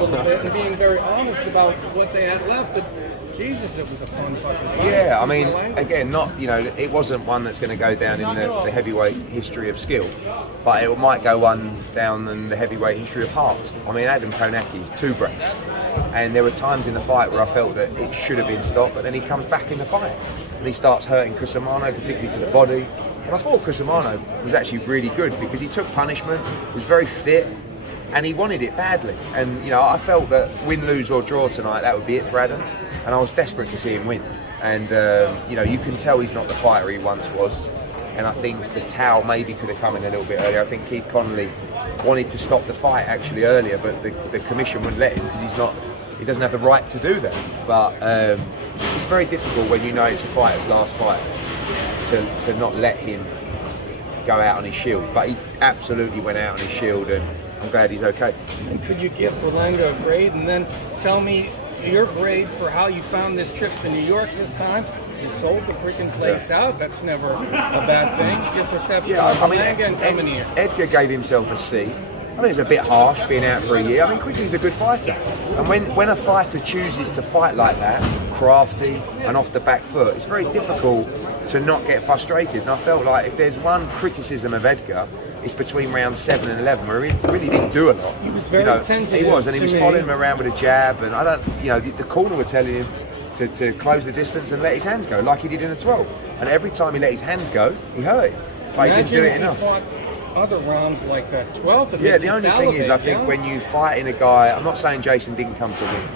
A little bit and being very honest about what they had left, but Jesus, it was a fun fucking fight. Yeah, I mean, again, not, you know, it wasn't one that's going to go down in the heavyweight history of skill, but it might go one down in the heavyweight history of heart. I mean, Adam Kownacki is too brave, and there were times in the fight where I felt that it should have been stopped, but then he comes back in the fight and he starts hurting Cusumano, particularly to the body. And I thought Cusumano was actually really good because he took punishment, was very fit, and he wanted it badly. And you know, I felt that win, lose or draw tonight, that would be it for Adam. And I was desperate to see him win. And you know, you can tell he's not the fighter he once was. And I think the towel maybe could have come in a little bit earlier. I think Keith Connolly wanted to stop the fight actually earlier, but the commission wouldn't let him because he doesn't have the right to do that. But it's very difficult when you know it's a fighter's last fight to not let him go out on his shield. But he absolutely went out on his shield, and I'm glad he's okay. And could you give Berlanga a grade and then tell me your grade for how you found this trip to New York this time? You sold the freaking place out. That's never a bad thing. Your perception of Berlanga and coming here. Edgar gave himself a C. I think it's a bit harsh being out for a year. I mean, Quigley's a good fighter. And when a fighter chooses to fight like that, crafty and off the back foot, it's very difficult to not get frustrated. And I felt like if there's one criticism of Edgar, it's between rounds 7 and 11, where he really didn't do a lot. He was very tentative. He was, and he was following him around with a jab. And I don't, you know, the corner were telling him to close the distance and let his hands go, like he did in the 12. And every time he let his hands go, he hurt him. But he didn't do it enough. Other rounds like that 12th. Yeah, the only thing is, I think when you fight in a guy, I'm not saying Jason didn't come to win,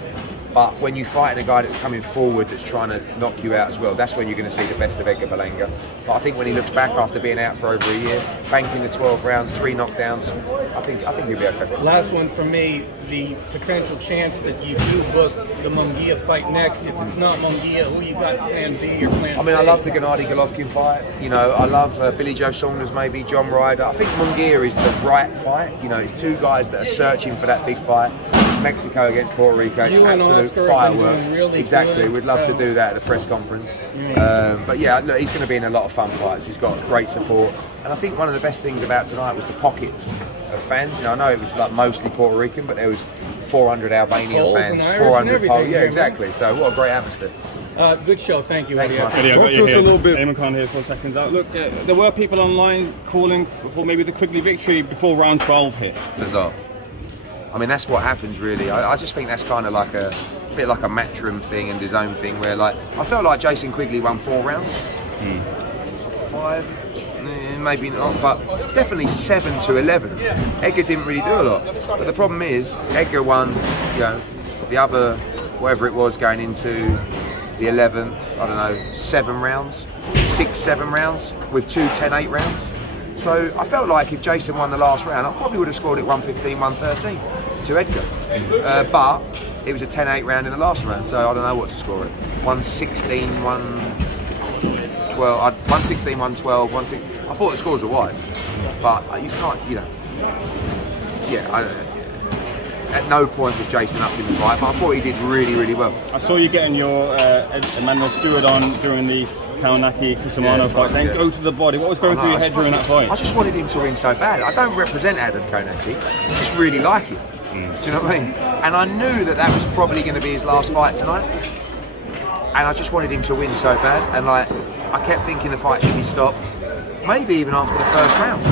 but when you fight in a guy that's coming forward, that's trying to knock you out as well, that's when you're going to see the best of Edgar Berlanga. But I think when he looks back after being out for over a year, banking the 12 rounds, 3 knockdowns, I think he'll be okay. Last one for me, the potential chance that you do book the Munguia fight next. If it's not Munguia, who you got plan B or plan C? I mean, I love the Gennady Golovkin fight. You know, I love Billy Joe Saunders, maybe John Ryder. I think Munguia is the right fight. You know, it's two guys that are searching for that big fight. Mexico against Puerto Rico, it's absolute fireworks. Really exactly, we'd love to do that at a press conference. But yeah, look, he's going to be in a lot of fun fights. He's got great support, and I think one of the best things about tonight was the pockets of fans. You know, I know it was like mostly Puerto Rican, but there was 400 Albanian Poles fans, and 400 Poles. Yeah, exactly. So what a great atmosphere. Good show, thank you. Thanks, Eddie, talk to us a little bit. Eamon Khan here, 4 seconds out. Look, there were people online calling for maybe the Quigley victory before round 12 here. Bizarre. I mean, that's what happens, really. I just think that's kind of like a bit like a Matchroom thing and DAZN thing, where like I felt like Jason Quigley won 4 rounds, 5, maybe not, but definitely 7 to 11. Edgar didn't really do a lot, but the problem is Edgar won, you know, the other whatever it was going into the 11th. I don't know, 7 rounds, 6, 7 rounds with 2 10-8 rounds. So I felt like if Jason won the last round, I probably would have scored it 115, 113 to Edgar. But it was a 10-8 round in the last round, so I don't know what to score it. 116, 112, 116, 112, 116. I thought the scores were wide, but you can't, you know. Yeah, at no point was Jason up in the fight, but I thought he did really, really well. I saw you getting your Emmanuel Stewart on during the Kownacki Cusumano fight, saying go to the body. What was going through your head during that fight? I just wanted him to win so bad. I don't represent Adam Kownacki, I just really like him. Do you know what I mean? And I knew that was probably going to be his last fight tonight, and I just wanted him to win so bad. And like, I kept thinking the fight should be stopped, maybe even after the first round.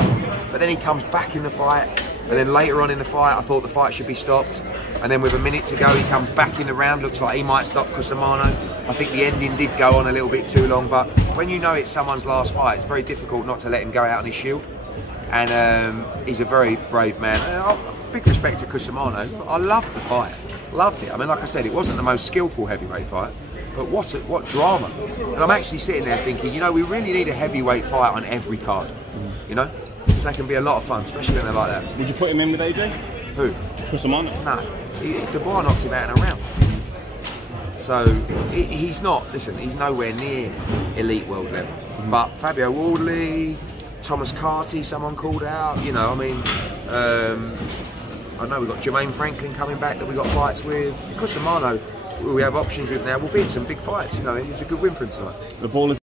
But then he comes back in the fight, and then later on in the fight, I thought the fight should be stopped. And then with a minute to go, he comes back in the round, looks like he might stop Cusumano. I think the ending did go on a little bit too long, but when you know it's someone's last fight, it's very difficult not to let him go out on his shield. And he's a very brave man. Big respect to Cusumano. I loved the fight, loved it. I mean, like I said, it wasn't the most skillful heavyweight fight, but what drama. And I'm actually sitting there thinking, you know, we really need a heavyweight fight on every card, you know? Because that can be a lot of fun, especially when they're like that. Did you put him in with AJ? Who? Cusumano? No. Dubois knocks him out in a round. So he's not, listen, he's nowhere near elite world level. But Fabio Wardley, Thomas Carty, someone called out, you know, I mean, I know we've got Jermaine Franklin coming back that we got fights with. Cusumano, we have options with now, we'll be in some big fights, you know, it was a good win for him tonight. The ball is